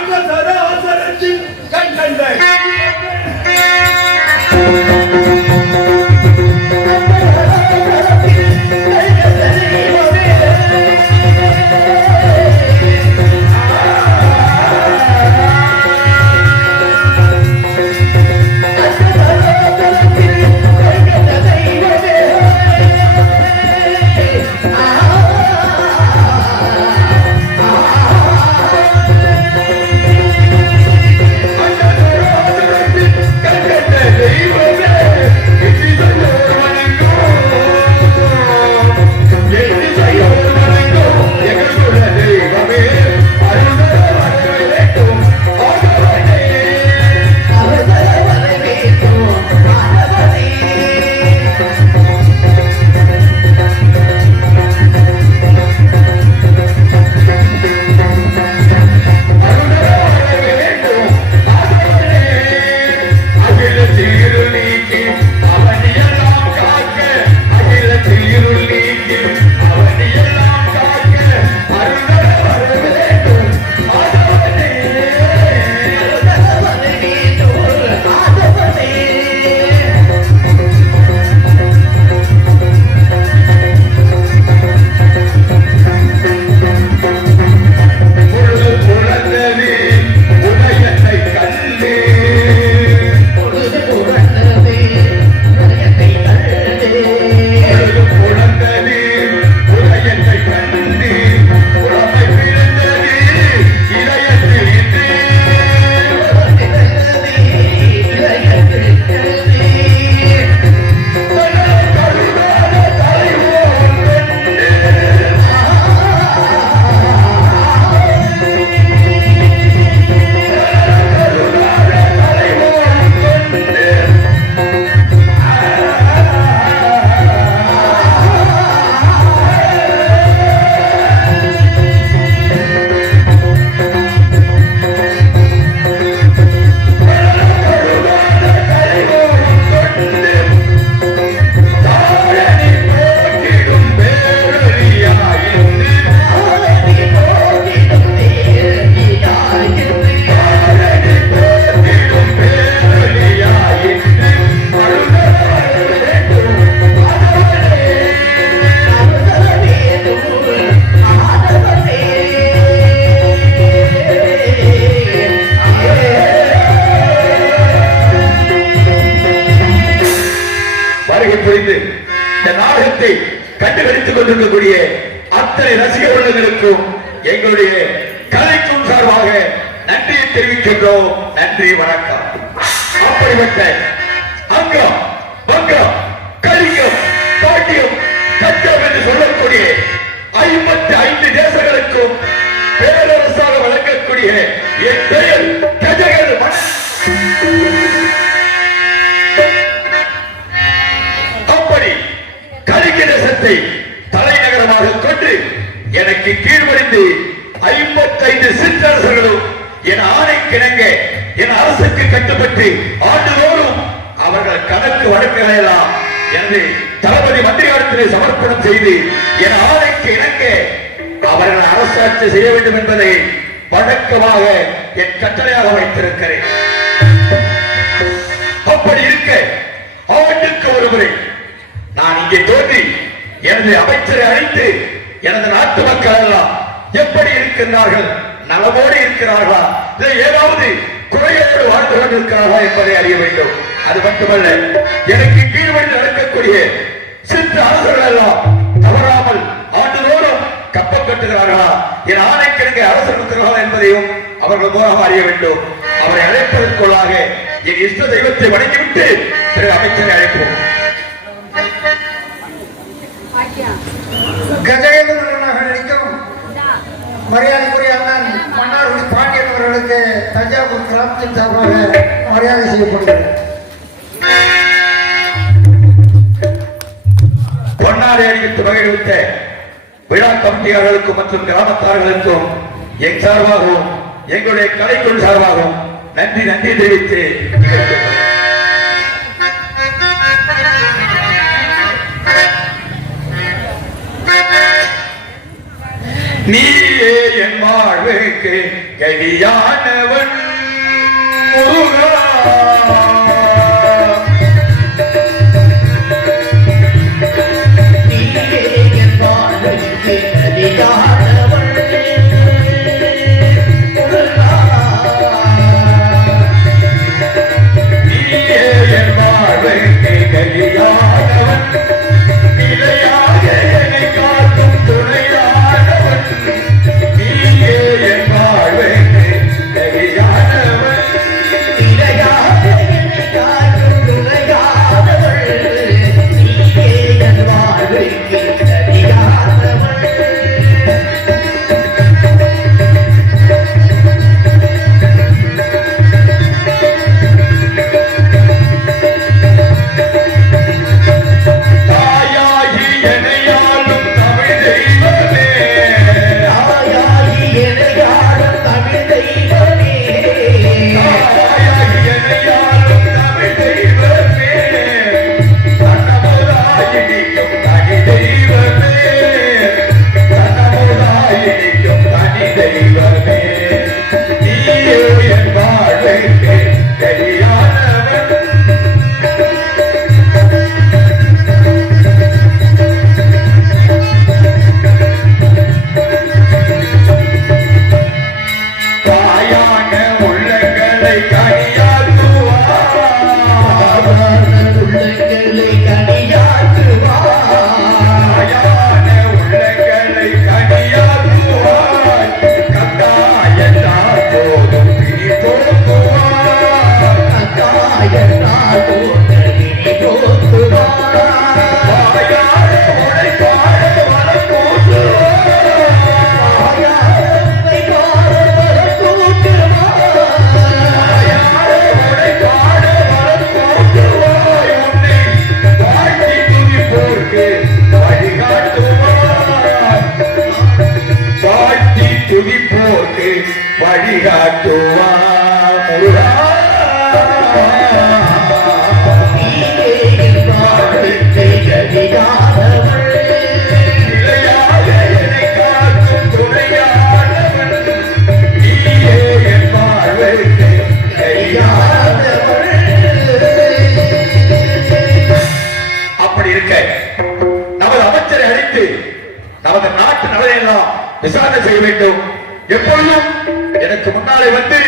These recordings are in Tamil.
அந்த சராசரத்தில் கண் கண்டேன். கண்டுகளித்துக் கொண்டிருக்கக்கூடிய அத்தனை ரசிகர்களுக்கும் எங்களுடைய கலைக்கும் சார்பாக நன்றியை தெரிவிக்கின்றோம். நன்றி, வணக்கம். அப்படிப்பட்ட அங்கம், பங்கம், கலிங்கம், பாட்டியம், கச்சம் என்று சொல்லக்கூடிய 55 தேசங்களுக்கும் பேரரசாக வழங்கக்கூடிய என் பெயர் கஜகர். அப்படி கலிங்க தேசத்தை தலைநகரமாக கொண்டு எனக்கு கீழ்வடிந்து 55 சிற்றரசர்களும் என் ஆணைக்கிணங்க என் அரசுக்கு கட்டுப்பட்டு ஆண்டுதோறும் அவர்கள் கணக்கு வழக்குகளை எல்லாம் எனது தளபதி மந்திரியாரத்திலே சமர்ப்பணம் செய்து என் ஆணைக்கு இணங்க அவர்கள் அரசாட்சி செய்ய வேண்டும் என்பதை வழக்கமாக என் கட்டளையாக வைத்திருக்கிறேன். அப்படி இருக்க ஆண்டுக்கு ஒரு முறை நான் இங்கே தோன்றி எனது அமைச்சரை அழைத்து எனது நாட்டு மக்கள் எல்லாம் எப்படி இருக்கின்றார்கள், நலமோடு இருக்கிறார்களா, இல்லை ஏதாவது குறையோடு வாழ்ந்து கொண்டிருக்கிறார்களா என்பதை அறிய வேண்டும். அது மட்டுமல்ல, எனக்கு கீழ்வழி நடக்கக்கூடிய சிற்ற அரசர்கள் எல்லாம் தவறாமல் ஆண்டுதோறும் கப்பம் கட்டுகிறார்களா, என் ஆணைக்கிழங்கு அரசு இருக்கிறார்களா என்பதையும் அவர்கள் மூலமாக அறிய வேண்டும். அவரை அழைப்பதற்குள்ளாக என் இஷ்ட தெய்வத்தை வணங்கிவிட்டு பிறகு அமைச்சரை அழைப்போம். கஜகேந்திரனாக நடிக்கும் மரியாதைக்குரிய அண்ணன் மன்னார்குடி பாண்டியன் அவர்களுக்கு தஞ்சாவூர் கிராமத்தின் சார்பாக மரியாதை செய்யப்படுகிறது. பொன்னாடை அணிவித்து மகிழ்வித்த விழா கமிட்டியாளர்களுக்கும் மற்றும் கிராமத்தார்களுக்கும் என் சார்பாகவும் எங்களுடைய கலைக்குழு சார்பாகவும் நன்றி நன்றி தெரிவித்து நீயே என் வாழ்வுக்கு கலியானவன் முருகா. விசாரணை செய்ய வேண்டும். எப்பொழுதும் எனக்கு முன்னாலே வந்து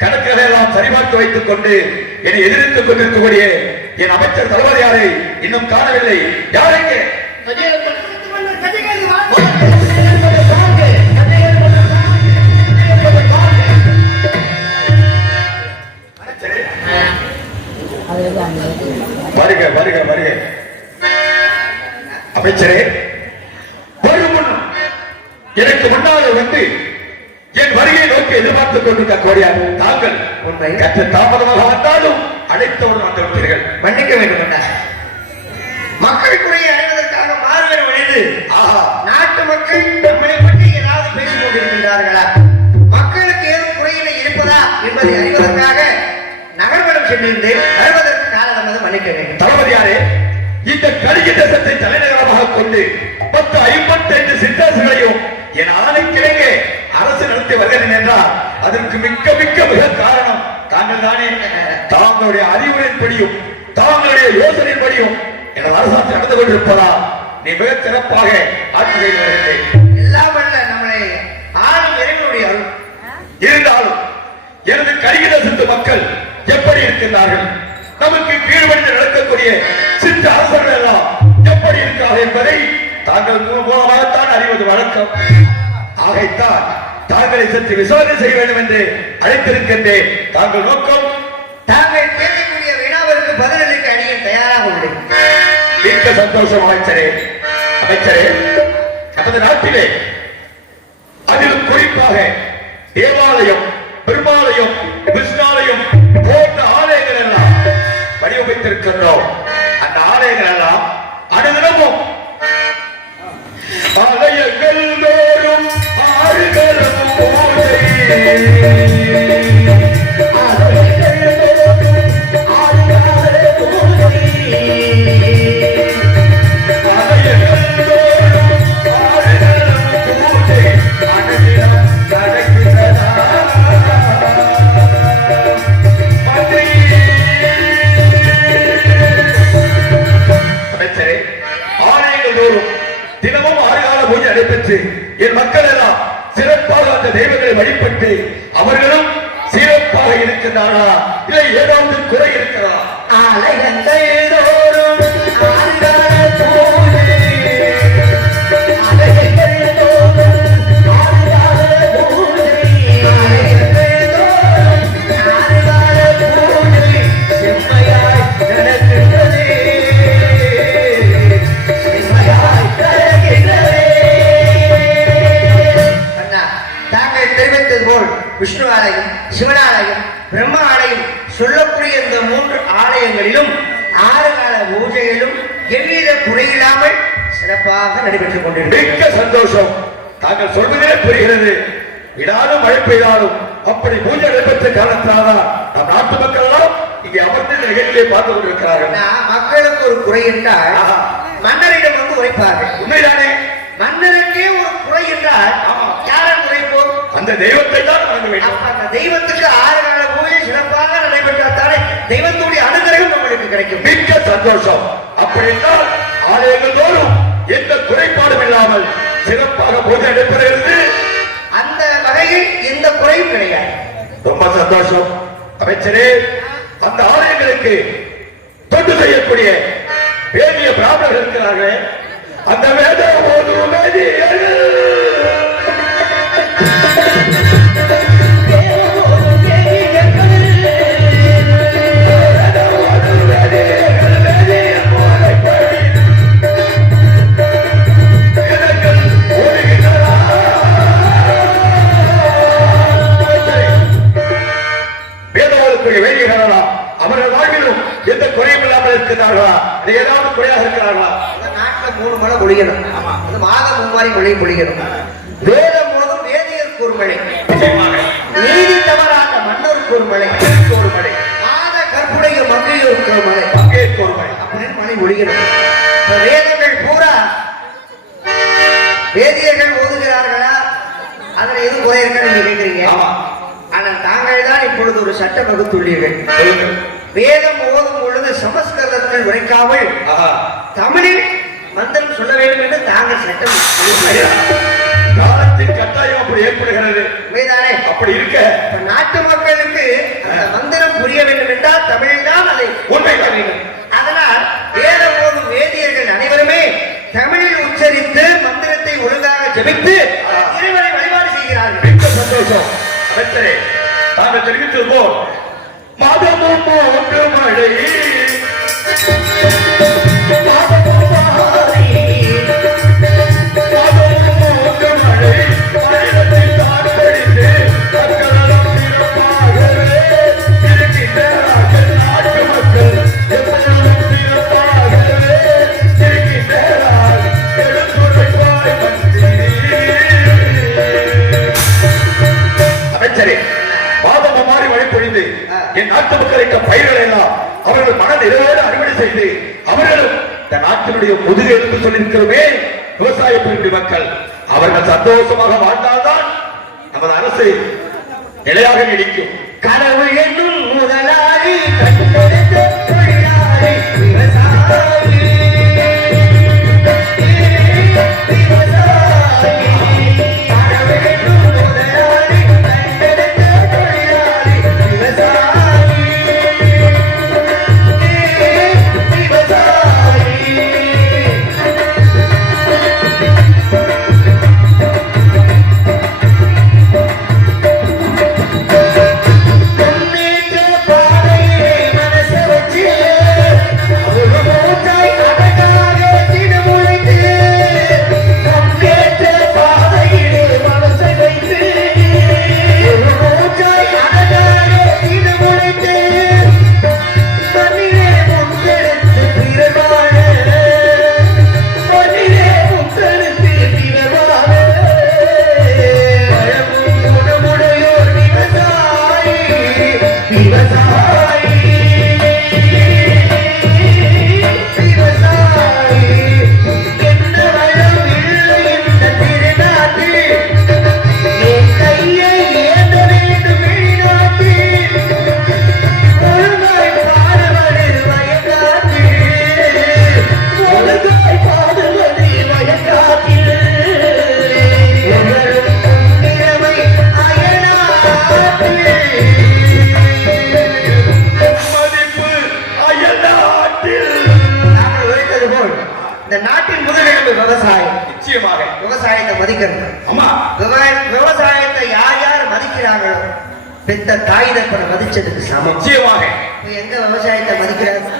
கணக்குகளை எல்லாம் சரிபார்த்து வைத்துக் கொண்டு என்னை எதிர்த்துக் கொண்டிருக்கக்கூடிய என் அமைச்சர் தளபதியாரை இன்னும் காணவில்லை. யாருக்கு வருக வருக வருக. அமைச்சரே, எனக்கு முன்னாலே வந்து என் வருகையை நோக்கி எதிர்பார்த்துக் கொண்டிருக்கக்கூடிய தாங்கள் கற்று தாமதமாக வந்தாலும் அழைத்தவுடன் வந்து விட்டீர்கள். மன்னிக்க வேண்டும். மக்களுக்குரிய அடைவதற்காக மாறுவேறு விளைந்து நாட்டு மக்கள் நம்மளை பற்றி ஏதாவது பேசிக் கொண்டிருக்கின்றார்களா, மக்களுக்கு ஏதும் குறையினை இருப்பதா என்பதை அறிவதற்காக நகர்வனம் சென்றிருந்தேன். வருவதற்கு காரணம் மன்னிக்க வேண்டும். தளபதியாரே, இந்த கலிங்க தேசத்தை தலைநகரமாக கொண்டு 55 சித்தாசுகளையும் என் ஆணைக்கிழங்க அரசு நடத்தி வருகிறேன் என்றால் அதற்கு மிக்க மிக்க மிக காரணம் தாங்கள் தானே. தாங்களுடைய அறிவுரைப்படியும் தாங்களுடைய யோசனைப்படியும் எனது அரசாட்சி நடந்து கொண்டிருப்பதா நீ மிக சிறப்பாக ஆட்சி செய்து வருகிறேன். எல்லாம் அல்ல நம்மளை ஆளும் இறைவனுடைய அருள். இருந்தாலும் எனது கலிங்க தேசத்து மக்கள் எப்படி இருக்கின்றார்கள், நமக்கு கீழ்வழிந்து நடக்கக்கூடிய சித்த அரசர்கள் எல்லாம் எப்படி இருக்கிறார்கள் என்பதை தாங்கள் மூலமாகத்தான் அறிவது வழக்கம். ஆகைத்தான் தாங்களை சற்று விசாரணை செய்ய வேண்டும் என்று அழைத்திருக்கின்றேன். தாங்கள் நோக்கம் தாங்கள் கேட்கக்கூடிய வினாவிற்கு பதிலளிக்க அணியில் தயாராக உள்ளேன். மிக்க சந்தோஷம் அமைச்சரே. அமைச்சரே, நமது நாட்டிலே அதிலும் குறிப்பாக தேவாலயம், பெருமாலயம், கிருஷ்ணாலயம் போன்ற ஆலயங்கள் எல்லாம் வடிவமைத்திருக்கின்றோம். அந்த ஆலயங்கள் எல்லாம் அனுதினமும் ஆலயங்கள் தோறும் ஆறுகளும் பூஜை, அனுதினம் நடக்கிறதா அவர்களும் சிறப்பாக இருக்கின்றார்களா இல்லை ஏதாவது குறை இருக்கிறதா? ஆலயங்கள் தோறும் ஆண்டாள பூஜை, ஆலயங்கள் தோறும் ஆண்டாள பூஜை, ஆலயங்கள் தோறும் ஆண்டாள பூஜை செம்மையாய் நடக்கின்றதே, செம்மையாய் நடக்கின்றதே. அண்ணா, தாங்கள் தெரிவித்தது போல் விஷ்ணு ஆலயம், சிவனாலயம், பிரம்ம ஆலயம் சொல்லக்கூடிய இந்த 3 ஆலயங்களிலும் 6 கால பூஜைகளும் எவ்வித குறையில்லாமல் சிறப்பாக நடைபெற்றுக் கொண்டிருக்கிறது. மிக்க சந்தோஷம். தாங்கள் சொல்வதே புரிகிறது. விடாலும் மழை பெய்தாலும் அப்படி பூஜை நடைபெற்ற காரணத்தினால்தான் நம் நாட்டு மக்கள் எல்லாம் இங்கே அமர்ந்து இந்த நிகழ்ச்சியை பார்த்துக் கொண்டிருக்கிறார்கள். மக்களுக்கு ஒரு குறை என்றால் மன்னரிடம் வந்து உரைப்பார்கள். உண்மைதானே? மன்னருக்கே ஒரு குறை என்றால் யாரும் உரைப்போம்? அந்த தெய்வத்தை தான் வணங்க வேண்டும். அந்த தெய்வத்துக்கு 6 கால பூஜை சிறப்பாக நடைபெற்றாலே தெய்வத்துடைய அனுகிரகம் நம்மளுக்கு கிடைக்கும். மிக்க சந்தோஷம். அப்படித்தான் ஆலயங்கள் தோறும் எந்த குறைபாடும் இல்லாமல் சிறப்பாக பூஜை நடைபெறுகிறது. அந்த வகையில் எந்த குறையும் கிடையாது. ரொம்ப சந்தோஷம். அமைச்சரே, அந்த ஆலயங்களுக்கு தொண்டு செய்யக்கூடிய வேதிய பிராமணர்கள் இருக்கிறார்கள். அந்த வேத ஓதும் வேதியர்கள் அவர்கள் வாழ்விலும் எந்த குறையும் இல்லாமல் இருக்கிறார்களா? ஏதாவது குறையாக இருக்கிறார்களா? நாட்டில் 3 மழை பொழியணும். அது மாதம் 3 மழை பொழியணும். வேதம் போதும் வேதியருக்கு ஒரு மழை, நீதி தவறாத மன்னருக்கு ஒரு மழை, மாத கற்புடைய மங்கையோருக்கு ஒரு மழை, அப்படின்னு மழை பொழியணும். வேதங்கள் பூரா வேதியர்கள் ஓதுகிறார்களா? அதுல எது குறை இருக்குன்னு நீங்க கேட்கிறீங்க. ஆனால் தாங்கள் தான் இப்பொழுது ஒரு சட்டம் வகுத்துள்ளீர்கள். வேதம் ஓதும் பொழுது சமஸ்கிருதத்தில் உரைக்காமல் தமிழில் மந்திரம் சொல்ல வேண்டும் என்று தாங்கள் சட்டம் காலத்தின் கட்டாயம் அப்படி ஏற்படுகிறது. உண்மைதானே? அப்படி இருக்க நாட்டு மக்களுக்கு அந்த மந்திரம் புரிய வேண்டும் என்றால் தமிழில் தான் அதை உண்மையாக வேண்டும். அதனால் வேதம் ஓதும் வேதியர்கள் அனைவருமே தமிழில் உச்சரித்து மந்திரத்தை ஒழுங்காக ஜபித்து இறைவனை வழிபாடு செய்கிறார்கள். மிக்க சந்தோஷம். அமைச்சரே, தாங்கள் தெரிவித்தது போல் மாதமும் 3 மழை, மாதமும் 3 மழை, மனிதத்தில் தான் கழித்து மக்களும் சிறப்பாகவே இருக்கின்றார்கள். நாட்டு மக்கள் எப்பொழுதும் சிறப்பாகவே இருக்கின்றார். எடுத்துரைப்பாய் அமைச்சரே, மாதம் மாறி மழை பொழிந்து என் நாட்டு மக்களுக்கு பயிர்களை எல்லாம் அவர்கள் மன நிறைவோடு அறுவடை செய்து அவர்களும் இந்த நாட்டினுடைய முதுகு என்று சொல்லியிருக்கிறோமே விவசாய பிரிவு மக்கள் அவர்கள் சந்தோஷமாக வாழ்ந்தால்தான் நமது அரசு நிலையாக நீடிக்கும். கடவுள் என்னும் முதலாளி கண்டெடுத்த தொழிலாளி விவசாயி, கடவுள் என்னும் முதலாளி கண்டெடுத்த தொழிலாளி விவசாயி, முன்னேற்ற மதிப்பு அயல் நாட்டில். நாங்கள் உரைத்தது போல் இந்த நாட்டின் முதலிடமே விவசாயம். நிச்சயமாக விவசாயத்தை மதிக்கணும். ஆமா. விவசாயத்தை யார் யார் மதிக்கிறாங்களோ பெத்த தாய் தப்பனை மதிச்சதுக்கு சமம். நிச்சயமாக இப்ப எங்க விவசாயத்தை மதிக்கிறாங்க?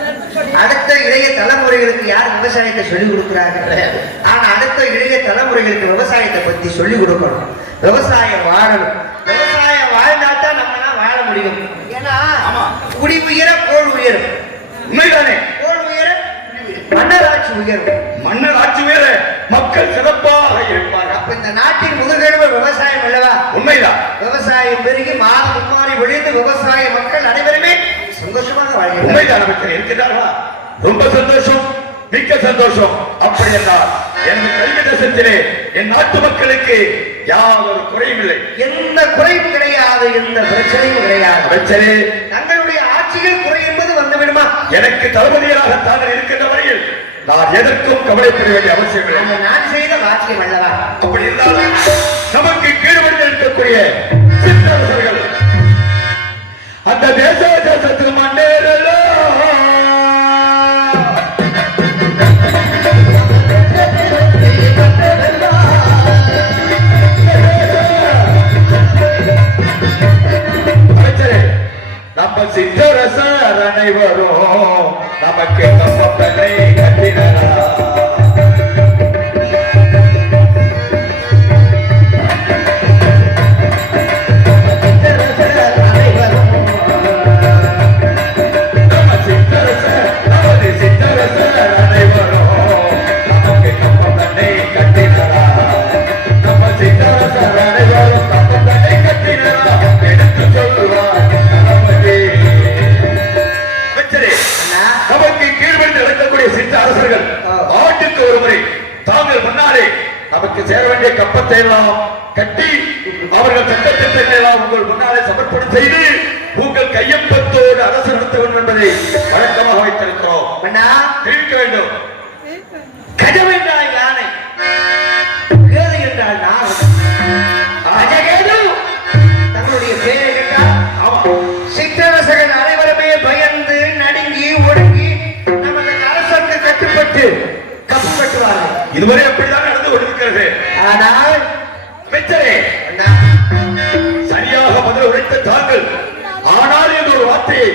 அடுத்த இளைய தலைமுறைகளுக்கு யார் விவசாயத்தை சொல்லிக் கொடுக்கிறாங்க? ஆனா அடுத்த இளைய தலைமுறைகளுக்கு விவசாயத்தை பத்தி சொல்லிக் கொடுக்கணும். விவசாயம் வாழணும். விவசாயம் வாழ்ந்தாதான் நம்மளாம் வாழ முடியும். ஏன்னா குடி உயர கோள் உயரும். உண்மைதானே? கோள் உயர மன்னராட்சி உயரும். மன்னர் ஆட்சி வேற மக்கள் சிறப்பாக இருப்பார்கள். அப்ப இந்த நாட்டின் முதுகெலும்பு விவசாயம் அல்லவா? உண்மைதான். விவசாயம் பெருகி மாத மும்மாறி ஒழிந்து விவசாய மக்கள் அனைவருமே சந்தோஷமாக வாழ்கிறார்கள். உண்மைதான். அமைச்சர் இருக்கிறார்களா? ரொம்ப சந்தோஷம், மிக்க சந்தோஷம். அப்படி என்றால் எனது கல்வி தேசத்திலே என் நாட்டு மக்களுக்கு யாதொரு குறையும் இல்லை. எந்த குறையும் கிடையாது, எந்த பிரச்சனையும் கிடையாது. அமைச்சரே, தங்களுடைய ஆட்சியில் குறை என்பது வந்துவிடுமா? எனக்கு தளபதியாக தாங்கள் இருக்கின்ற வரையில் நான் எதற்கும் கவலைப்பட வேண்டிய அவசியம் இல்லை. அந்த நான் செய்த வாக்கியம் அல்லவா? அப்படி இருந்தாலும் நமக்கு கீழ்வழியில் இருக்கக்கூடிய சிற்றரசர்கள் அந்த தேசத்துக்கு மன்னேறலாம். நம்ம சிற்றரசர் அனைவரும் நமக்கு கம்பத்தை கட்டினாரா. நமக்கு சேர வேண்டிய கப்பத்தை எல்லாம் கட்டி அவர்கள் சட்டத்திட்டங்களை எல்லாம் உங்கள் முன்னாலே சமர்ப்பணம் செய்து உங்கள் கையொப்பத்தோடு அரசு நடத்த வேண்டும் என்பதை வழக்கமாக வைத்திருக்கிறோம். தெரிவிக்க வேண்டும். கஜம் என்றால் யானை, கேது என்றால் நாகம். கஜகேது தங்களுடைய பேரை கேட்டால் சிற்றரசர்கள் அனைவருமே பயந்து நடுங்கி ஒடுங்கி நமது அரசுக்கு கட்டுப்பட்டு கப்பு கட்டுவார்கள். இதுவரை அப்படிதான் நடந்து கொண்டிருக்கிறது. ஆனால் அமைச்சரே, சரியாக பதில் உரைத்த தாங்கள் ஆனால் என்ற ஒரு வார்த்தையை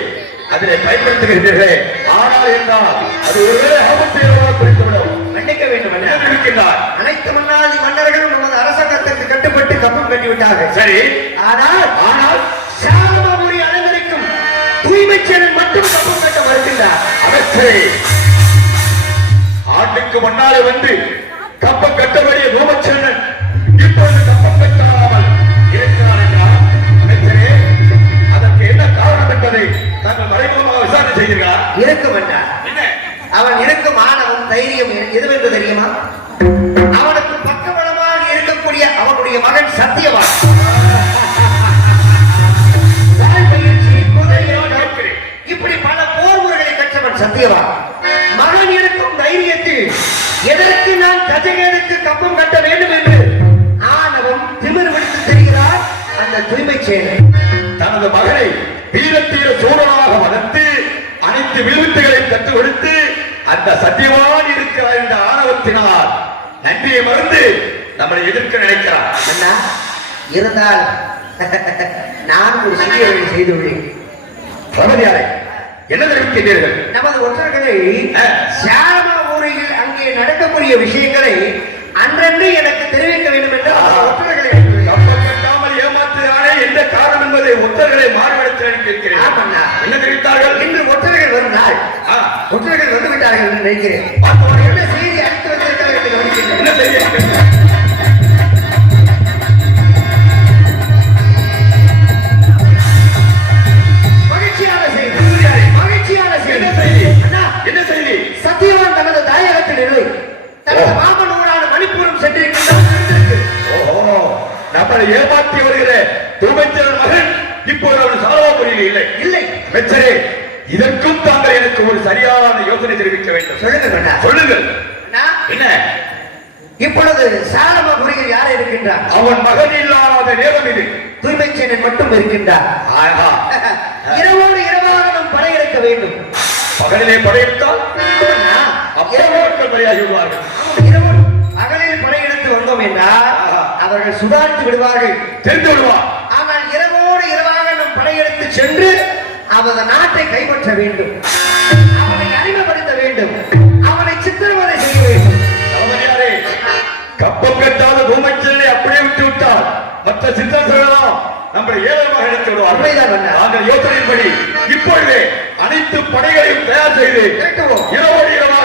அதிலே பயன்படுத்துகிறீர்களே. ஆனால் என்றால் அது ஒரே ஆபத்தை குறித்துவிடும். மன்னிக்க வேண்டும் என்று இருக்கின்றார். அனைத்து மன்னாதி மன்னர்களும் நமது அரசாங்கத்திற்கு கட்டுப்பட்டு கப்பம் கட்டிவிட்டார்கள். சரி. ஆனால் சாமபுரி அனைவருக்கும் தூய்மை சேனல் மட்டும் கப்பம் கட்ட மறுக்கின்றார். அமைச்சரே, ஆண்டுக்கு முன்னாலே வந்து கப்பம் கட்ட வேண்டிய ரோமச்சேனன் இப்பொழுது கப்பம் கட்டாமல் இருக்கிறார் என்றால் அமைச்சரே, அதற்கு என்ன காரணம் என்பதை தாங்கள் மறைமுகமாக விசாரணை செய்கிறீர்களா? இருக்கும் என்றார். என்ன அவன் இருக்கும் ஆணவம் தைரியம் எதுவென்று தெரியுமா? அவனுக்கு பக்கபலமாக இருக்கக்கூடிய அவனுடைய மகன் சத்தியவான். இப்படி பல போர் முறைகளை கற்றவன் சத்தியவான். மகன் இருக்கும் தைரியத்தில் எதற்கு நான் கஜகேதுக்கு கப்பம் கட்ட வேண்டும் என்று ஆணவம் திமிர் விடுத்து தெரிகிறார் அந்த தூய்மை செயலை. தனது மகனை வீரத்தீர சூழலாக வளர்த்து அனைத்து விழுத்துகளை கற்றுக் கொடுத்து அந்த சத்தியவான் இருக்கிறார் என்ற ஆணவத்தினால் நன்றியை மறந்து நம்மளை எதிர்க்க நினைக்கிறார். அண்ணா இருந்தால் நான் ஒரு சிறிய வேலை செய்துள்ளேன். பிரபதியாரை என்ன தெரிவிக்கின்றீர்கள்? நமது ஒற்றர்களை சாம ஊரில் அங்கே நடக்கக்கூடிய விஷயங்களை அன்றன்று எனக்கு தெரிவிக்க வேண்டும் என்று ஒற்றர்களை கப்பம் கட்டாமல் ஏமாற்றுகிறானே எந்த காரணம் என்பதை ஒற்றர்களை மாறுபடுத்த இருக்கிறேன். என்ன தெரிவித்தார்கள்? இன்று ஒற்றர்கள் வரும் நாள். ஒற்றர்கள் வந்து விட்டார்கள் என்று நினைக்கிறேன். என்ன செய்தி அளித்து வந்திருக்கிறார்கள் என்று கவனிக்கிறேன். என்ன செய்தி? என்ன செய்தி? சத்தியவான் தனது தாயகத்தில் இல்லை, தனது மாமனூரான மணிப்பூரம் சென்றிருக்கிறார். நம்மளை ஏமாற்றி வருகிற தூமைச்சேரன் மகன் இப்போது அவன் சாலவாபுரியில் இல்லை. இல்லை மெச்சரே, இதற்கும் தாங்கள் எனக்கு ஒரு சரியான யோசனை தெரிவிக்க வேண்டும். சொல்லுங்கள். சொல்லுங்கள். என்ன? இப்பொழுது சாலமபுரியில் யார் இருக்கின்றார்? அவன் மகன் இல்லாத நேரம் இது. தூய்மைச்சேனன் மட்டும் இருக்கின்றார். ஆஹா. இரவோடு இரவாக நாம் படையெடுக்க வேண்டும். பகலிலே படையெடுத்தால் மக்கள் பலியாகி விடுவார்கள். இரவோடு பகலில் படையெடுத்து வந்தோம் என்றால் அவர்கள் சுதாரித்து விடுவார்கள், தெரிந்து விடுவார். ஆனால் இரவோடு இரவாக நாம் படையெடுத்து சென்று அவரது நாட்டை கைப்பற்ற வேண்டும், அவனை அறிமுகப்படுத்த வேண்டும், அவனை சித்திரவதை செய்ய வேண்டும். கப்பம் கட்டாத தூமைச்சலை அப்படியே விட்டு விட்டால் மற்ற சித்தர்களெல்லாம் நம்மளை ஏழமாக எடுத்து விடுவார்கள். நாங்கள் யோசனையின்படி இப்பொழுதே அனைத்து படைகளையும் தயார் செய்து இரவோடு இரவாக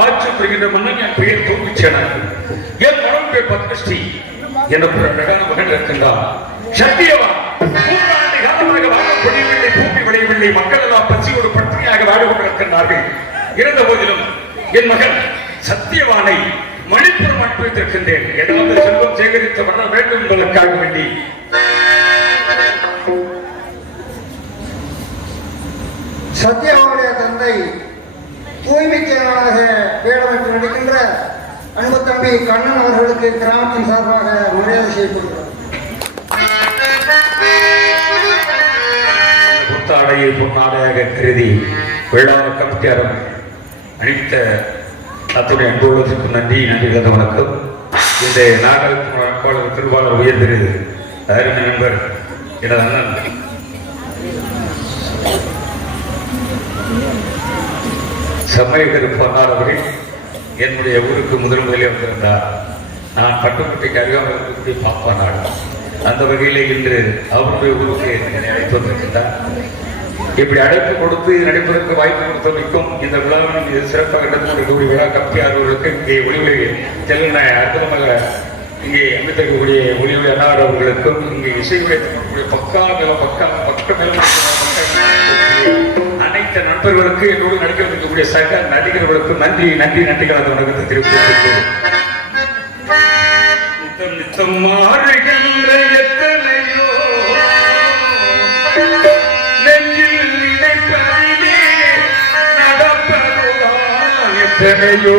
ஆட்சி புரிகின்ற மன்னன் என் பெயர் தூக்குச்சேனன். என் மனம் பேர் பத்மஸ்ரீ என்ற பிரகான மகன் இருக்கின்றார். சத்தியவான் 3 ஆண்டு காலமாக வாழ பொழியவில்லை, பூமி விளையவில்லை, மக்கள் எல்லாம் பசியோடு பட்டினியாக வாழ கொண்டிருக்கின்றார்கள். இருந்த போதிலும் என் மகன் சத்தியவானை மணிப்புறம் அனுப்பித்திருக்கின்றேன். ஏதாவது செல்வம் சேகரித்து வர வேண்டும் என்பதற்காக வேண்டி சத்யாவுடைய தந்தை தூய்மைக்காக வேடமைப்பு நடிக்கின்ற அன்பு தம்பி கண்ணன் அவர்களுக்கு கிராமத்தின் சார்பாக மரியாதை செய்யப்படுகிறார். ஆடையை பொன்னாடையாக கருதி விழா கமிட்டியாரம் அளித்த அத்துணை அன்புள்ளதற்கு நன்றி கலந்த வணக்கம். இந்த நாடகத்தின் திருவாளர் உயர் திரு அருமை நண்பர் எனது அண்ணன் செம்மையகர் பொன்னார் அவர்கள் என்னுடைய ஊருக்கு முதலிலே வந்திருந்தார். நான் பட்டுக்கோட்டைக்கு அருகாமல் இருக்கக்கூடிய பாப்பா நாடு. அந்த வகையிலே இன்று அவருடைய ஊருக்கு என்னை அழைத்து வந்திருக்கிறார். இப்படி அழைப்பு கொடுத்து நடைபெறுவதற்கு வாய்ப்பு கொடுத்தமைக்கும் இந்த விழாவின் இது சிறப்பாக நடத்தக்கூடிய விழா கப்பியாளர்களுக்கு இங்கே ஒளிவுரை தெலுங்கு அற்புதமாக இங்கே அமைத்திருக்கக்கூடிய ஒளிவுரை அண்ணார் அவர்களுக்கும் இங்கே இசை உரைக்கூடிய பக்க மேலும் அனைத்து நண்பர்களுக்கு என்னோடு நடிக்க இருக்கக்கூடிய சக நடிகர்களுக்கும் நன்றி கலந்த வணக்கத்தை தெரிவித்துள்ளேன். நித்தம் மாறுகின்ற எத்தனையோ நெஞ்சில் நினைப்பதிலே நடப்பதுதான் எத்தனையோ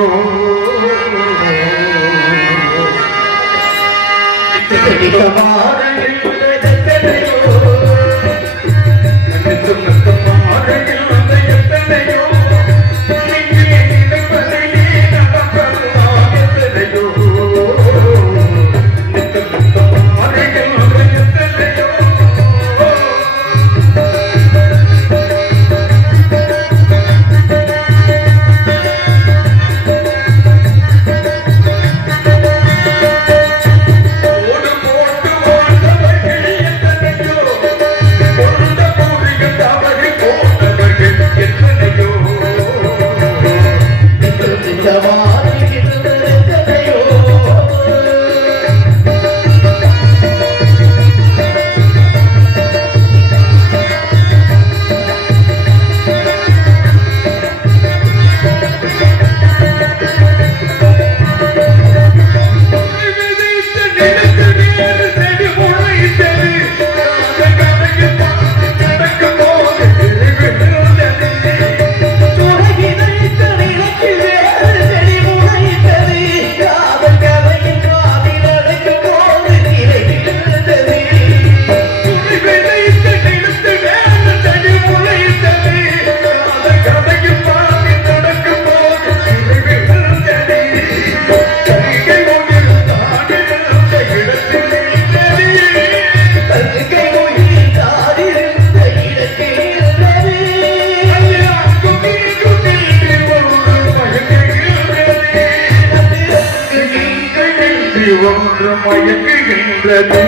மயங்குகின்றது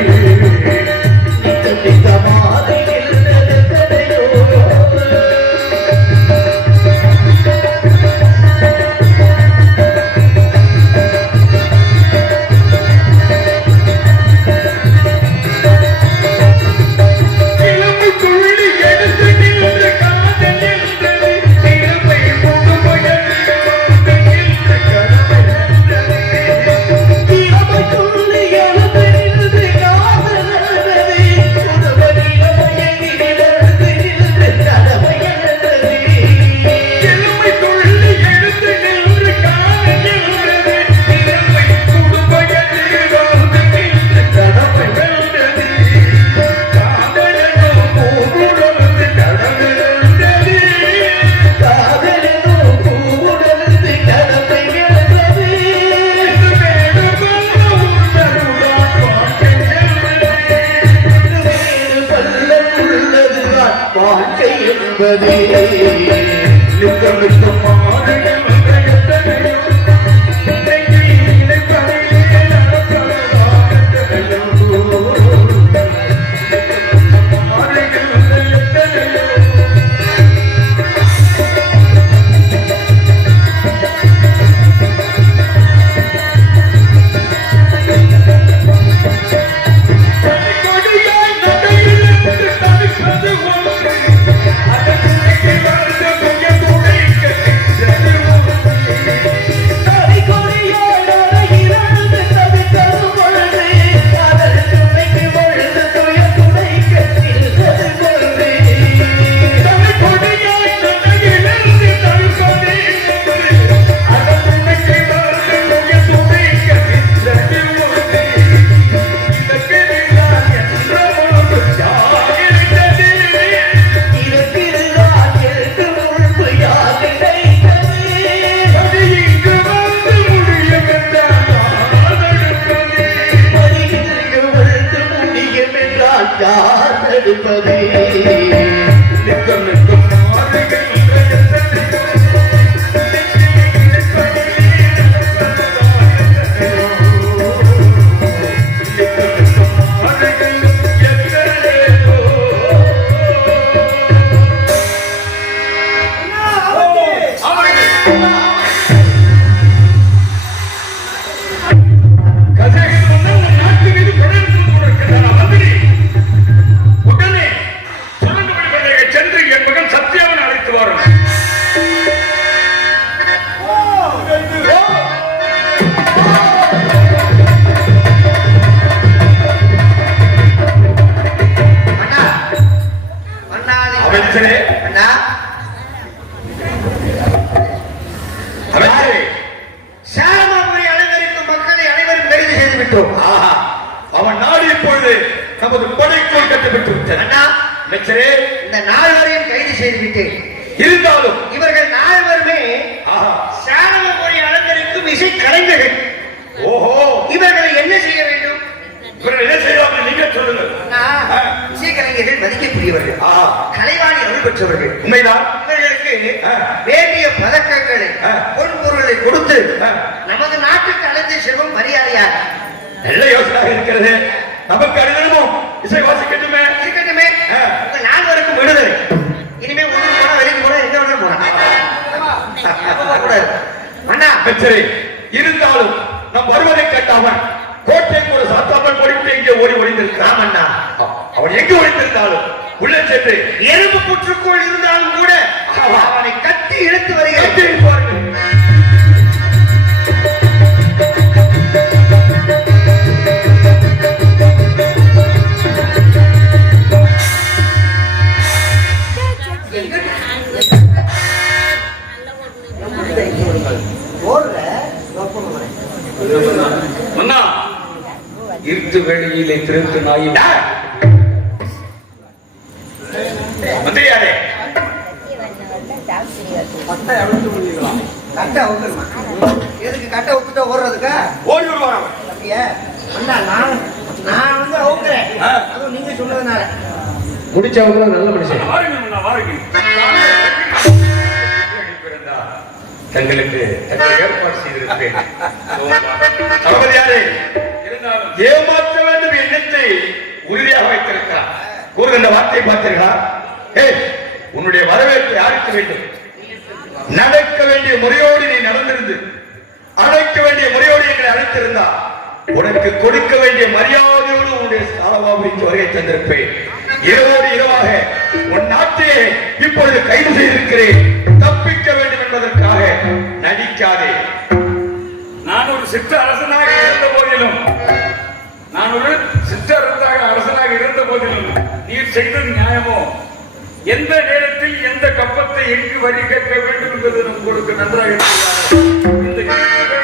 எடுப்பது நிற்கும் நிற்கும் மாறுகின்ற எத்தனையோ அவன் நாடு இப்பொழுது நமது படைக்குள் கட்டப்பட்டு விட்டது. இந்த நால்வரையும் கைது செய்து விட்டேன். இருந்தாலும் இவர்கள் நால்வருமே சாரமொழி அலங்கரிக்கும் இசை கலைஞர்கள். ஓஹோ, இவர்களை என்ன செய்ய வேண்டும்? இவர்கள் என்ன செய்வார்கள் நீங்க சொல்லுங்கள். இசை கலைஞர்கள் மதிக்கக்கூடியவர்கள், கலைவாணி அருள் பெற்றவர்கள். உண்மைதான். இவர்களுக்கு வேண்டிய பதக்கங்களை பொருள்களை கொடுத்து நமது நாட்டுக்கு அழைத்து செல்லும் மரியாதையாக நல்ல யோசனையாக இருக்கிறது. நமக்கு அனுதினமும் இசை வாசிக்கட்டுமே. இருக்கட்டுமே. உங்க நால்வருக்கும் விடுதலை. இனிமே ஊருக்கு போனா வெளிக்கு போனா எங்க வேணா போகக்கூடாது. அண்ணா சரி, இருந்தாலும் நம் வருவதை கேட்டாவன் கோட்டை கூட சாத்தாமல் போட்டு இங்கே ஓடி ஒளிந்திருக்கிறான். அண்ணா அவன் எங்கு ஒளிந்திருந்தாலும் உள்ளே சென்று எறும்பு புற்றுக்குள் இருந்தாலும் கூட அவனை கட்டி இழுத்து வருகிறேன். இருட்டு வெளியிலே திருட்டு நாயினா மந்திரியாரே எதுக்கு கட்டை விட்டுட்டு ஓடுறதுக்கா? ஓடி வருவாங்க. அண்ணா நான் வந்து அவுக்குறேன். அதுவும் நீங்க சொன்னதுனால முடிச்சவங்க நல்ல மனுஷன். தங்களுக்கு ஏற்பாடு செய்திருக்கிறேன். ஏமாற்ற வேண்டும் எண்ணத்தை உறுதியாக வைத்திருக்கிறார். கூறுகின்ற வார்த்தையை பார்த்தீர்களா? உன்னுடைய வரவேற்பு யாருக்கு வேண்டும்? நடக்க வேண்டிய முறையோடு நீ நடந்திருந்து அழைக்க வேண்டிய முறையோடு எங்களை அழைத்திருந்தா உனக்கு கொடுக்க வேண்டிய மரியாதையோடு உன்னுடைய சாலவாபுரிக்கு வருகை தந்திருப்பேன். இரவோடு இரவாக உன் நாட்டையே இப்பொழுது கைது செய்திருக்கிறேன். தப்பிக்க வேண்டும் என்பதற்காக நடிக்காதே. நான் ஒரு சிற்ற அரசனாக இருந்த போதிலும் நீர் செய்தது நியாயமோ? எந்த நேரத்தில் எந்த கப்பத்தை எங்கு வரி கேட்க வேண்டும் என்பது உங்களுக்கு நன்றாக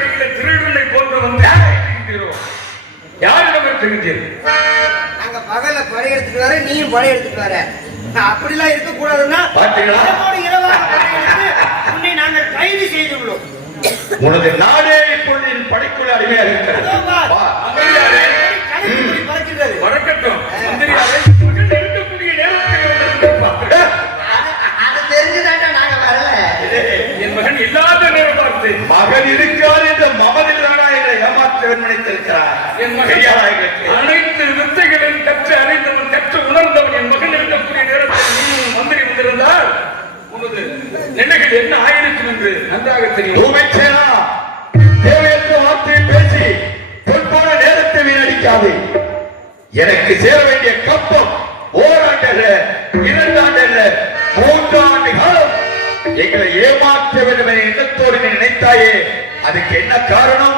இந்த திருடனை போன்று வந்து யாரிடம் இருக்கின்றீர்கள்? நாங்க பகல படையெடுத்துட்டு வர, நீயும் படையெடுத்துட்டு வர. அப்படிலாம் இருக்க கூடாதுன்னா உன்னை நாங்கள் கைது செய்துள்ளோம். உனது நாடே இப்பொழுது படைக்குள்ள அடிமையாக இருக்கிறது. வணக்கட்டும். அது தெரிஞ்சுதாண்டா நாங்க வரல. என் மகன் இல்லாத நேரம் பார்த்து மகன் இருக்காது என்ற மமதில் எங்களை ஏமாற்ற நினைத்திருக்கிறார். என் மகன் அனைத்து வித்தைகளையும் கற்று அறிந்தவன், கற்று உணர்ந்தவன். என் மகன் இருக்கக்கூடிய நேரத்தில் நீ மந்திரி வந்திருந்தால் உனது நிலைகள் என்ன ஆயிருக்கும் என்று நன்றாக தெரியும். தேவையற்ற வார்த்தையை பேசி பொற்போன நேரத்தை வீணடிக்காது. எனக்கு சேர வேண்டிய கப்பம் ஓராண்டு 2 ஆண்டு 3 ஆண்டு காலம் எங்களை ஏமாற்ற வேண்டும் என எண்ணத்தோடு நீ நினைத்தாயே, அதுக்கு என்ன காரணம்?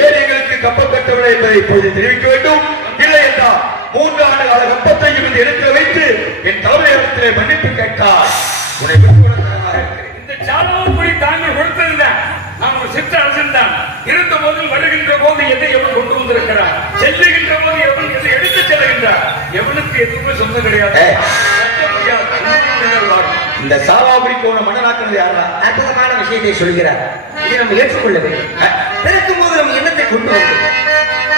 ஏன் எங்களுக்கு கப்பம் கட்டவில்லை என்பதை இப்போது தெரிவிக்க வேண்டும். இல்லை என்றால் 3 ஆண்டு கால கப்பத்தையும் இந்த இடத்தில் வைத்து என் தலைமையிடத்திலே மன்னிப்பு கேட்டார். உன்னை இந்த சாலவாபுரி தாங்கள் கொடுத்ததுதான். நான் ஒரு சிற்ற அரசன் தான். இருந்த போதும் வருகின்ற போது எதை எவன் கொண்டு வந்திருக்கிறார், செல்லுகின்ற போது எவன் எதை எடுத்து செல்லுகின்றார். எவனுக்கு எதுவுமே சொந்தம் கிடையாது. இந்த சாவாபுரிக்கு ஒரு மன்னனாக்குறது யாரா? அற்புதமான விஷயத்தை சொல்கிறார். இதை நம்ம ஏற்றுக்கொள்ள வேண்டும். பிறக்கும் போது நம்ம எண்ணத்தை கொண்டு வந்தோம்,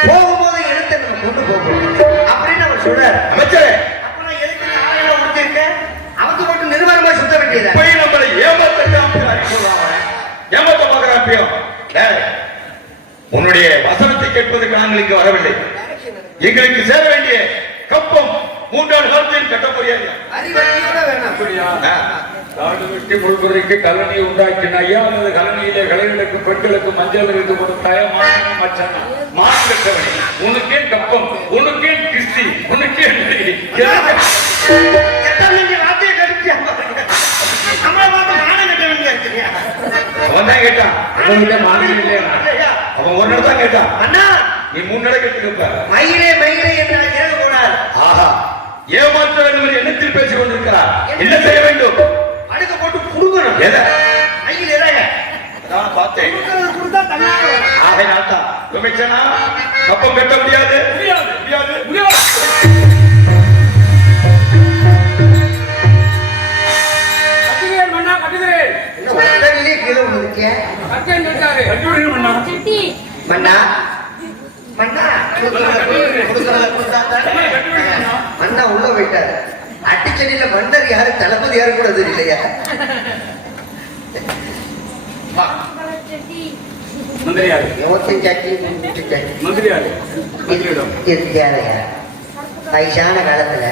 போகும்போது எண்ணத்தை நம்ம கொண்டு போகணும் அப்படின்னு அவர் சொல்றாரு. அமைச்சரே, அப்ப நான் எதுக்கு தொல்காப்பியம். டேய், உன்னுடைய வசனத்தை கேட்பதற்கு நாங்கள் இங்கு வரவில்லை. எங்களுக்கு சேர வேண்டிய கப்பம் 3 ஆண்டு காலத்தில் கட்ட முடியாது. அறிவழியோட வேணாம். அப்படியா? காடு வெட்டி முழுதுரைக்கு கலனி உண்டாக்கினாயா அல்லது கலனியிலே கலைகளுக்கு பெண்களுக்கு மஞ்சள் இருந்து கொடுத்தாயா? மாநிலம் மச்சானா மாநிலத்தவனே, உனக்கே கப்பம், உனக்கே கிறிஸ்தி, உனக்கே அவன் தான் கேட்டான். மாநிலம் இல்லையா? அவன் ஒரு நாள் தான் கேட்டான். அண்ணா, நீ 3 நாள் கேட்டுக்க. மயிலே மயிலே என்றால் இறங்க கூடாது. ஆஹா, ஏமாற்ற வேண்டும் என்று எண்ணத்தில் பேசிக் கொண்டிருக்கிறார். என்ன செய்ய வேண்டும்? அடுக்க போட்டு புடுங்கணும். எதை? மயில் இறங்க. அதான் பார்த்தேன். கொடுத்தா தன்னால வரும். ஆகையால் தான் துமைச்சனா கப்பம் கட்ட முடியாது. முடியாது, முடியாது, முடியாது. கட்டுகிறேன் மன்னா, கட்டுகிறேன். என்ன உடனே கீழே விழுந்துருக்கிய? கட்டேன் கேட்டாரு. கட்டுகிறேன் மன்னா. மன்னா மன்னா மன்னா உள்ள போயிட்டாரு. அட்டிச்சடியில மன்னர் யாரு தளபதி யாரு கூட தெரியலையா? மந்திரியாரு, மந்திரியாரு, மந்திரியிடம் வயசான காலத்துல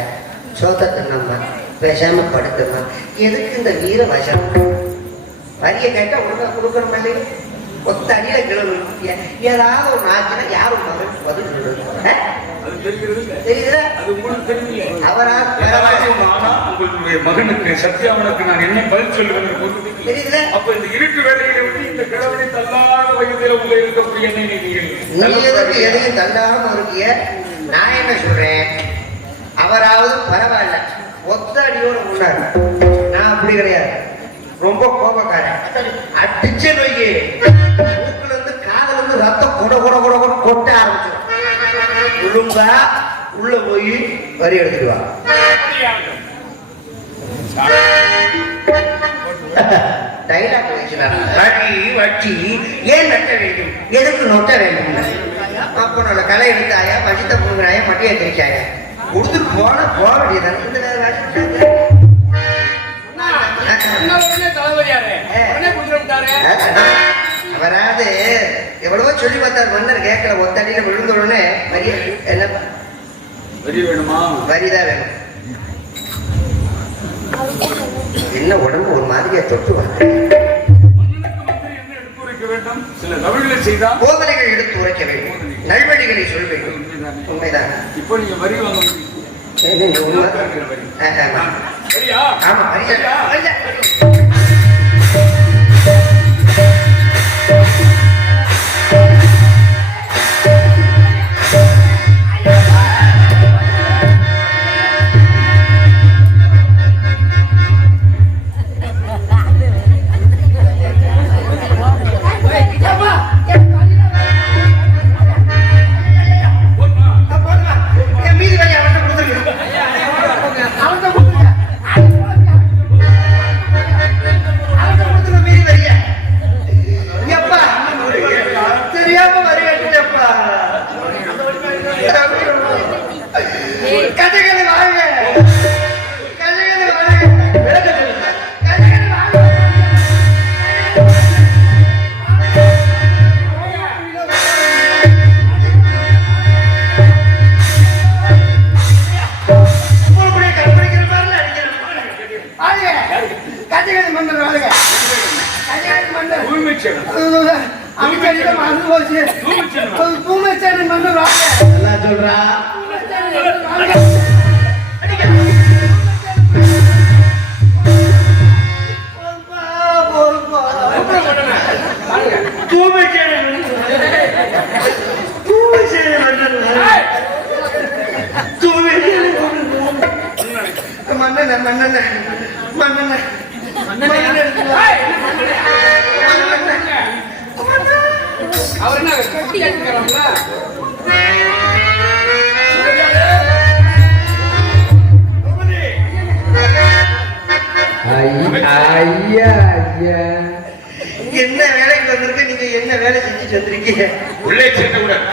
சோத்தத்தை நம்ம பேசாம படுத்துமா? எதுக்கு இந்த வீர வசம்? வரிய கேட்டா ஒழுங்கா கொடுக்கணும் இல்லையா? ஒத்த அடியில கிளம்பு. ஏதாவது ஒரு நாச்சுனா யாரும் மகன் பதில் சொல்றது அது தெரிகிறது இல்லை. தெரியுதா? அது உங்களுக்கு தெரியவில்லை. அவரா ஆனா உங்களுடைய மகனுக்கு சத்யாவனுக்கு நான் என்ன பதில் சொல்லுவேன் என்று பொறுத்து தெரியுதா? அப்ப இந்த இருட்டு வேலையில விட்டு இந்த கிழவனை தள்ளாத வயதில் உள்ள இருக்கக்கூடிய நீ எதுக்கு எதையும் தள்ளாம இருக்கிய? நான் என்ன சொல்றேன், அவராவது பரவாயில்ல, ஒத்த அடியோட முன்னாடி. நான் அப்படி கிடையாது, ரொம்ப கோபக்காரன். அடிச்ச நோய்க்கு மூக்குல இருந்து காதல இருந்து ரத்தம் கொட கொட கொட கொட கொட்ட ஆரம்பிச்சிடும். ஒழுங்கா உள்ள போய் வரி எடுத்துட்டு வா. டைலாக் வரி வட்டி ஏன் நட்ட வேண்டும், எதுக்கு நொட்ட வேண்டும்? அப்போ நல்ல களை எடுத்தாயா, பசித்த புடுங்கிறாயா, மட்டையை தெரிச்சாயா, கொடுத்துட்டு போன போக வேண்டியதான். இந்த அவராது எவ்வளவோ சொல்லி பார்த்தார் மன்னர், கேட்கல. ஒத்தடியில விழுந்த உடனே வரி என்ன வரி வேணுமா? வரிதான் வேணும். என்ன உடம்பு ஒரு மாதிரியா தொட்டு வந்து போதனைகள் எடுத்து உரைக்க வேண்டும், நல்வழிகளை சொல்ல வேண்டும். உண்மைதான். இப்போ நீங்க வரி வாங்க ஆமா வரியா. அவர் என்ன கட்டி கட்டுக்கிறாங்களா? என்ன வேலைக்கு வந்திருக்கு, நீங்க என்ன வேலை செஞ்சுட்டு வந்திருக்கீங்க? உள்ளே சென்றவுடன்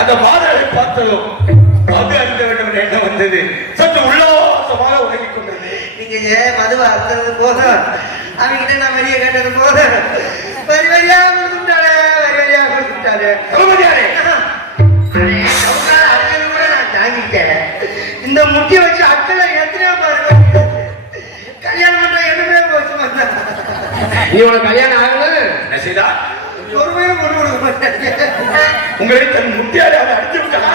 அந்த மாதரை பார்த்ததும் அது அறிந்த வேண்டும் என்ன வந்தது. சற்று உல்லாசமாக உலகிக் கொண்டது. நீங்க ஏன் மதுவா அறுத்தது போதும், அவங்கிட்ட நான் வரிய கேட்டது போதும், வரி வரியா நீ உனக்கு கல்யாணம் ஆகல என்ன செய்தா? ஒருமையும் கொண்டு கொடுக்க மாட்டேன். உங்களை தன் முட்டியாலே அடித்து விட்டார்.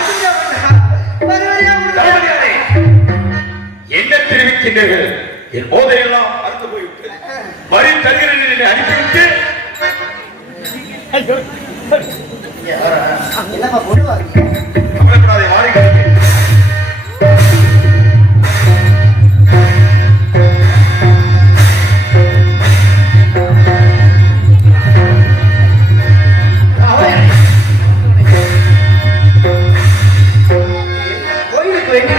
என்ன தெரிவிக்கின்றீர்கள்? என் போதையெல்லாம் மறந்து போய்விட்டது. வரி தருகிறேன் என்னை அனுப்பிவிட்டு என்னப்பா போடுவாங்க கவலைப்படாதே, வாருங்கள். கோயிலுக்கு வேண்டி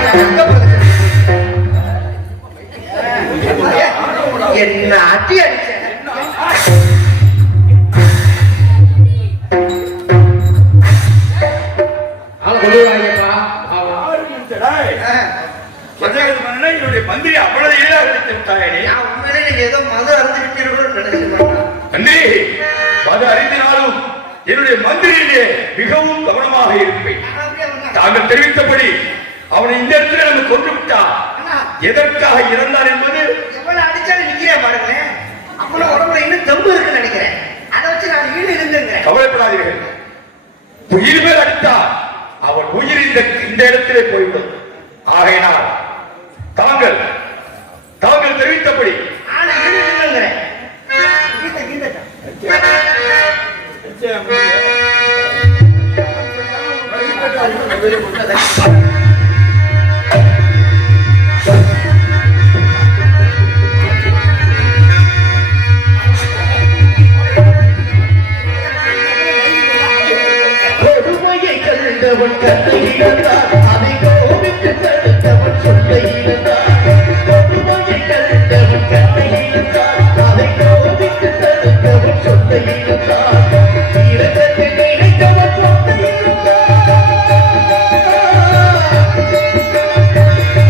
என்ன அடி அடிச்சேன். என்னுடைய மந்திரி அவ்வளவு எளிதாக அடித்து விட்டாயே. நான் உண்மையிலே நீங்க ஏதோ மது அறிந்திருக்கிறவர்கள் நினைச்சு மந்திரி, மது அறிந்தினாலும் என்னுடைய மந்திரியிலே மிகவும் கவனமாக இருப்பேன். தாங்கள் தெரிவித்தபடி அவனை இந்த இடத்துல நம்ம கொண்டு விட்டான். எதற்காக இறந்தான் என்பது எவ்வளவு அடிச்சாலும் நிக்கிறேன் பாருங்களேன். அவ்வளவு உடம்புல இன்னும் தெம்பு இருக்குன்னு நினைக்கிறேன். அதை வச்சு நான் ஈடு இருந்துங்க. கவலைப்படாதீர்கள். உயிர் மேல் அடித்தால் அவன் உயிர் இந்த இடத்திலே போய்விடும். ஆகையினால் தாங்கள் தெரிவித்தபடி ஆனா ஈடு இருந்துங்கிறேன். கொடுமையை கண்டவன் கண்ணை இழந்தான், அதை கோபித்து தடுத்தவன் சொல்லை இழந்தான். கொடுமையை கண்டவன் கண்ணை இழந்தான், அதை கோபித்து தடுத்தவன் சொல்லை இழந்தான். இரக்கத்தை நினைத்தவன் சொத்தை இழந்தான்.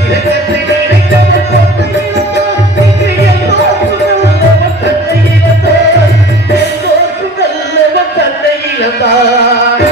இரக்கத்தை நினைத்தவன் சொத்தை இழந்தான். இது எல்லோருக்கும் நல்லவன் தன்னை இழந்தான். எல்லோருக்கும் நல்லவன் தன்னை இழந்தான்.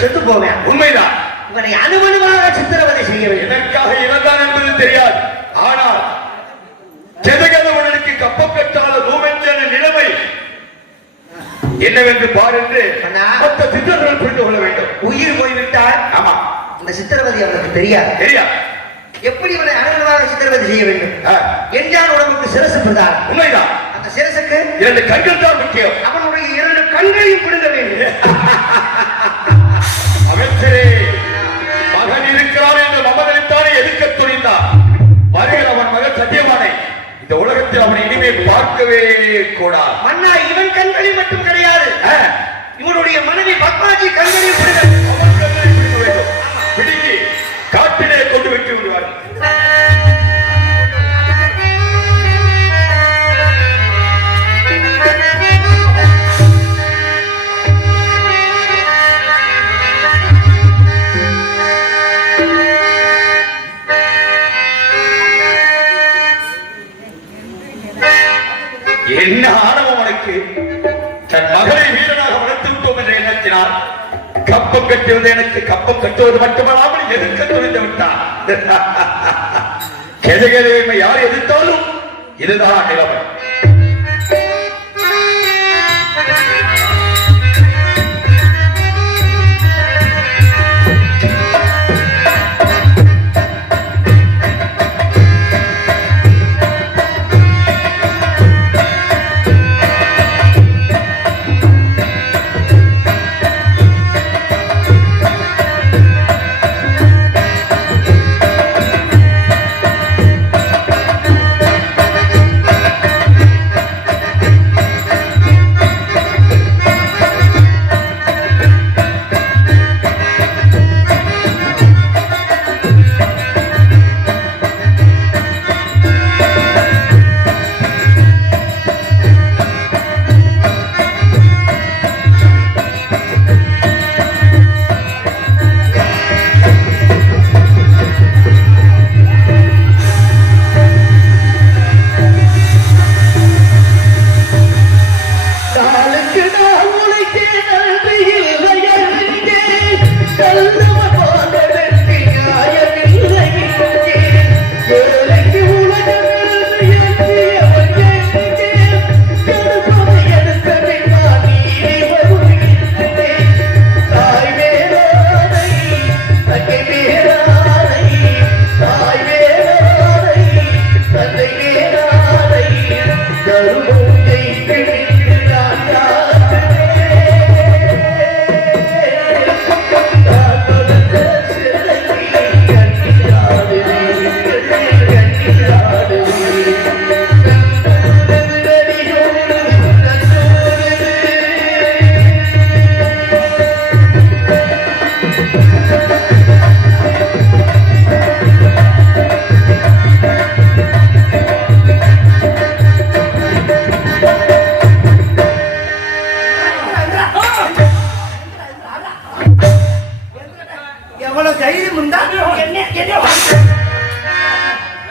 செத்து போவேன். உண்மைதான். உங்களை அனுமதியாக சித்திரவதை செய்ய வேண்டும். எதற்காக இழந்தான் என்பது தெரியாது. ஆனால் ஜெதகதவனுக்கு கப்பம் கட்டாத பூமெஞ்சன நிலைமை என்னவென்று பாருங்கள். மொத்த சித்தர்கள் புரிந்து கொள்ள வேண்டும். உயிர் போய்விட்டால் ஆமா, இந்த சித்திரவதை அவனுக்கு தெரியாது. எப்படி இவனை அனுமதியாக சித்திரவதை செய்ய வேண்டும் என்றால் உடம்புக்கு சிரசு பிரதானம். உண்மைதான். அந்த சிரசுக்கு 2 கண்கள் தான் முக்கியம். அவனுடைய 2 கண்களையும் பிடுங்க வேண்டும். அமைச்சரே, மகன் இருக்கிறார் என்று மமதளித்தானே எதிர்க்க துணிந்தார். வருகிற அவன் மகன் சத்தியமானை இந்த உலகத்தில் அவனை இனிமேல் பார்க்கவே கூடாது. மன்னா, இவன் கண்களில் மட்டும் கிடையாது, இவனுடைய மனைவி பத்மாஜி கண்களையும் பிடுங்க. அவன் கண்களை பிடிக்க வேண்டும். பிடிக்கி காட்டிலே கொண்டு விட்டு விடுவார்கள். என்ன ஆணவம் உனக்கு? தன் மகளை வீரனாக வளர்த்து விட்டோம் என்ற எண்ணத்தினால் கப்பம் கட்டுவது எனக்கு கப்பம் கட்டுவது மட்டுமல்லாமல் எதிர்க்க துணிந்து விட்டான். கெதகேதமை யார் எதிர்த்தாலும் இதுதான் நிலைமை.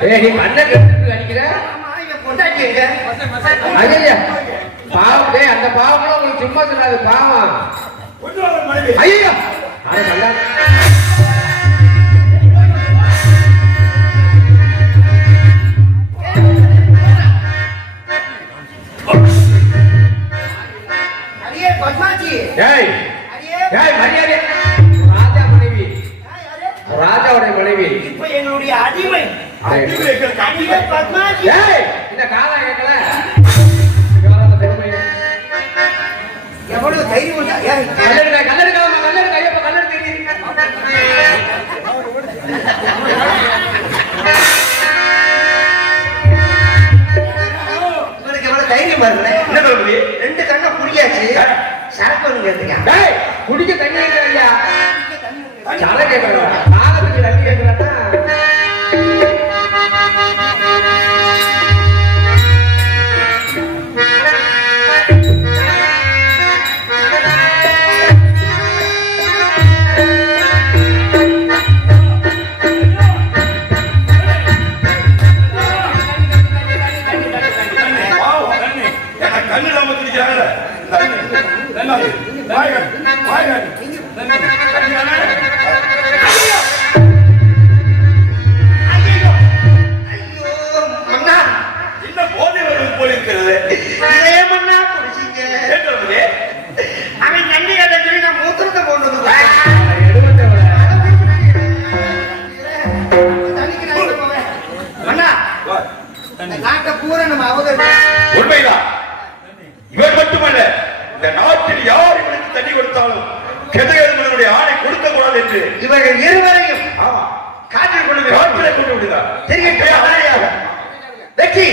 ஏய் நீ கண்ணை கெடுத்து அடிக்கிற ஆமா, இவன் பொண்டாட்டி எங்க? ஐயா பாவம் டேய் அந்த பாவம்லாம் உங்களுக்கு சும்மா சொல்லாது பாவம் கொண்டு வா மனைவி. ஐயா அது நல்லா அடியே பத்மாஜி, ஏய் அடியே. ஏய் மரியாதை ராஜா மனைவி யாரு? ராஜாவுடைய மனைவி இப்ப எங்களுடைய அடிமை அடிமை எங்கள் அடியே பத்மாஜி. ஏய் இந்த காதா கேட்கல இங்க வர அந்த பெருமை எவ்வளவு தைரியம் உண்டா? ஏய், கல்லெடுக்க ஐயப்ப கல்லெடுக்க இவனுக்கு எவ்வளவு தைரியம் பாருங்களேன். என்ன தளபதி? ரெண்டு கண்ணை புரியாச்சு. சரக்கு வந்து கேட்டுங்க. டேய் குடிக்க தண்ணி கேட்கறியா சாலை கேட்கறா காலத்துக்கு தண்ணி கேட்கறானா பாவம், கண்ணு. எனக்கு கண்ணு இல்லாம துடிக்கிறாங்கல்ல. நல்லா இருக்கு. வாய் காட்டு, வாய் காட்டு. ஐயோ, ஐயோ, மன்னா, என்ன போதை வருவது போல இருக்கிறது. இதையே மன்னா குடிச்சீங்க. ஏன் தளபதி? அவன் தண்ணி கேட்டேன்னு சொல்லி நான் மூத்திரத்தை கொண்டு வந்து தண்ணிக்கு நான் எங்க போவேன்? மன்னா, வா. இந்த நாட்டை பூரா நம்ம அவதரிச்சு உண்மைதான். இவர் மட்டுமல்ல, இந்த நாட்டில் யார் இவனுக்கு தண்ணி கொடுத்தாலும் கெதகெதனுடைய ஆணை கொடுக்க கூடாது என்று இவர்கள் இருவரையும் ஆமா காற்றில் கொண்டு போய் காற்றிலே கொண்டு விடுகிறார். தெரிவிக்க அடையாக வெற்றி.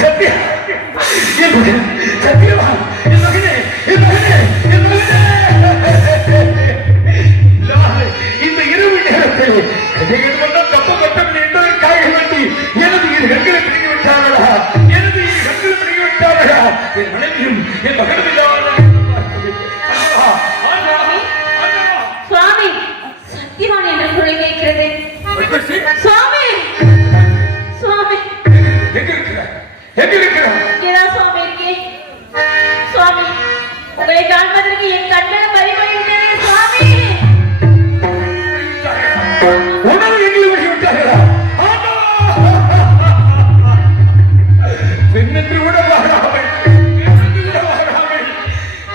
சத்யா, என் மகன், சத்யவா, என் மகனே, என் மகனே, என் மகனே. நான் இந்த இரவு நேரத்தில் கதைகள் மட்டும் தப்பு மட்டும் என்பதற்காக வேண்டி எனது இரு கண்களை பிடிங்கி விட்டார்களா? எனது இரு கண்களை பிடிங்கி விட்டார்களா? என் மனைவியும் என் மகனும் இல்லாமல் அண்ணா, அண்ணா, அண்ணா. சுவாமி சத்தியவான் என்று குரல் கேட்கிறது பத்மஸ்ரீ, சுவாமி சுவாமி எங்க இருக்கிறார்? எங்க இருக்கிறார்? இங்கேதான் சுவாமி இருக்கேன் சுவாமி உங்களை காண்பதற்கு என் கண்கள் பறிபோய்விட்டது சுவாமி உணவு எங்களை வழி விட்டார்களா? ஆமா. பெண்ணென்று கூட வாழாமல், பெண்ணென்று கூட வாழாமல்,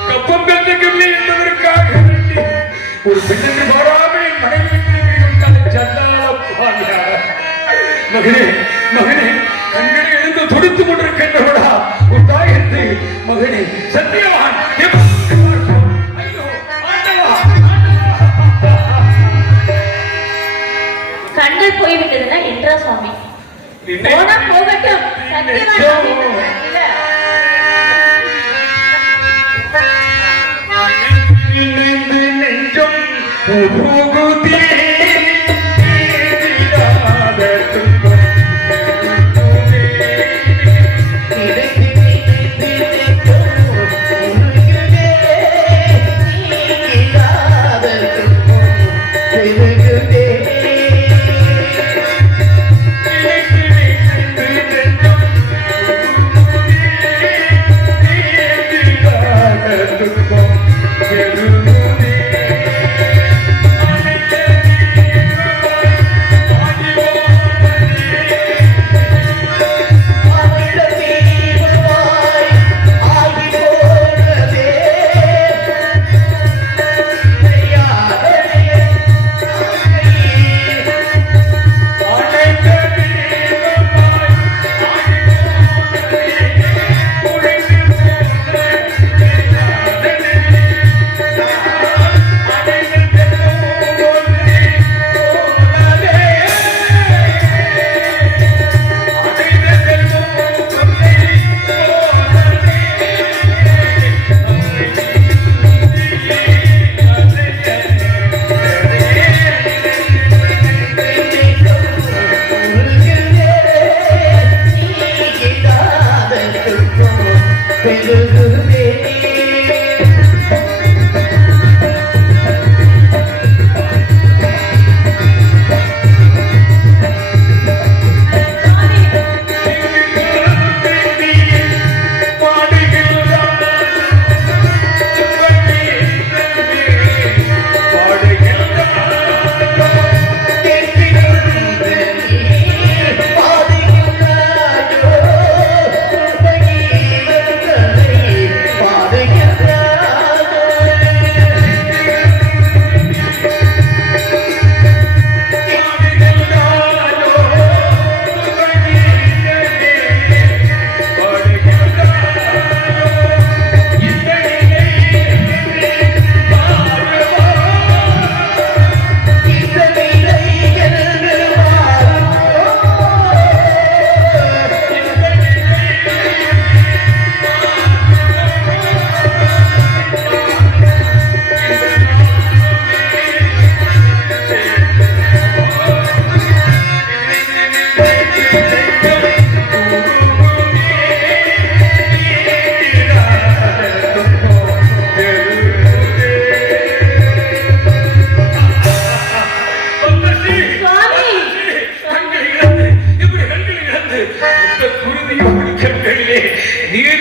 கப்பம் பெற்றுக்கவில்லை என்பதற்காக வேண்டி ஒரு பெண்ணென்று வாழாமல் என் மனைவி மகனே, மகனே, கண்களை எழுந்து துடித்துக் கொண்டிருக்கின்றவளா ஒரு தாயத்தை மகனே சத்தியவான் எப்போது பார்ப்போம்? ஐயோ, ஆண்டவா, ஆண்டவா. கண்கள் போய்விட்டதுன்னா என்றா சுவாமி போனா போகட்டும் சத்தியவான் சுவாமி இல்ல. இணைந்து நெஞ்சம் உருகுதே.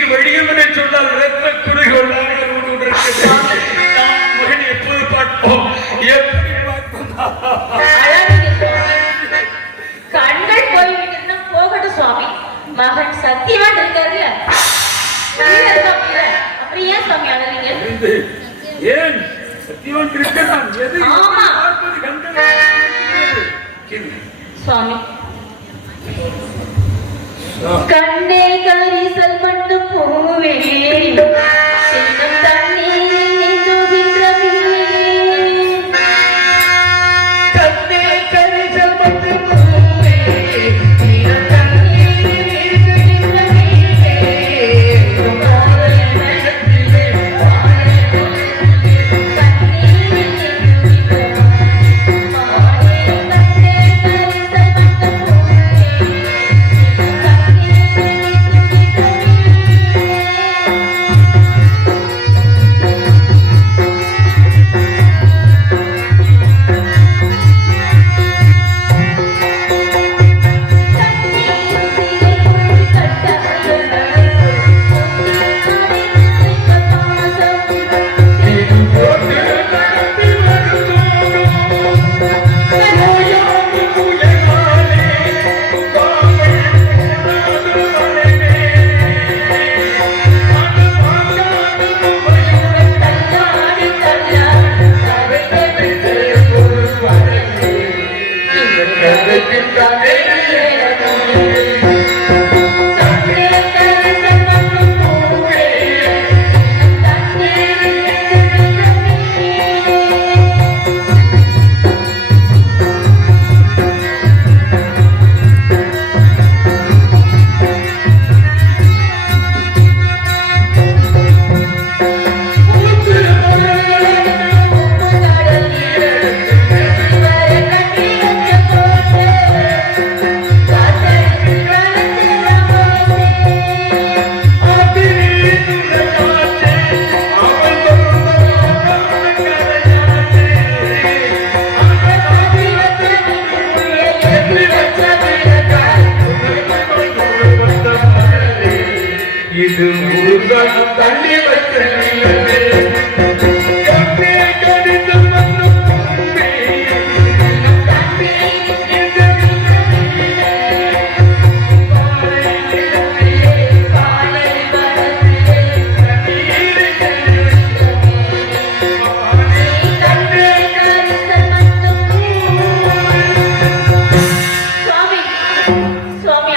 வழியும் என்று சொன்னால் ரத்த குறுகி உள்ளார்கள் நாம் மகன் எப்போது பார்ப்போம் எப்படி பார்ப்போம் அழாதீங்க சுவாமி. கண்கள் போய்விட்டதுன்னா போகட்டும் சுவாமி. மகன் சத்தியவான் இருக்காரு. அப்படி ஏன் சுவாமி அழறீங்க? ஏன் சத்தியவான் இருக்க நான் எதை ஆமா. பார்ப்பது கண்கள் சுவாமி கண்ணே கரிசல் மண்ணு பூவே சின்னம் தண்ணீர் நீந்துகின்ற மீன். கண்ணே கரிசல் மண்ணு பூவே சின்னம் தண்ணீர் நீந்துகின்ற மீனே. மாலை மனத்திலே மாலை மனத்திலே கண்ணீர் நீந்துகின்ற மீன். மாலை கண்ணே கரிசல் மண்ணு பூவே சின்னம் தண்ணீர் நீந்துகின்ற இது முருகன் தண்ணி வச்ச நிலவே. கண்ணே கரிசல் மண்ணு பூவே சின்னம் தண்ணீர் நீந்துகின்ற மீனே. மாலை நிலவிலே காலை மனத்திலே கண்ணீர் நீந்துகின்ற மீனே. மாலை கண்ணே கரிசல் மண்ணு பூவே. சுவாமி சுவாமி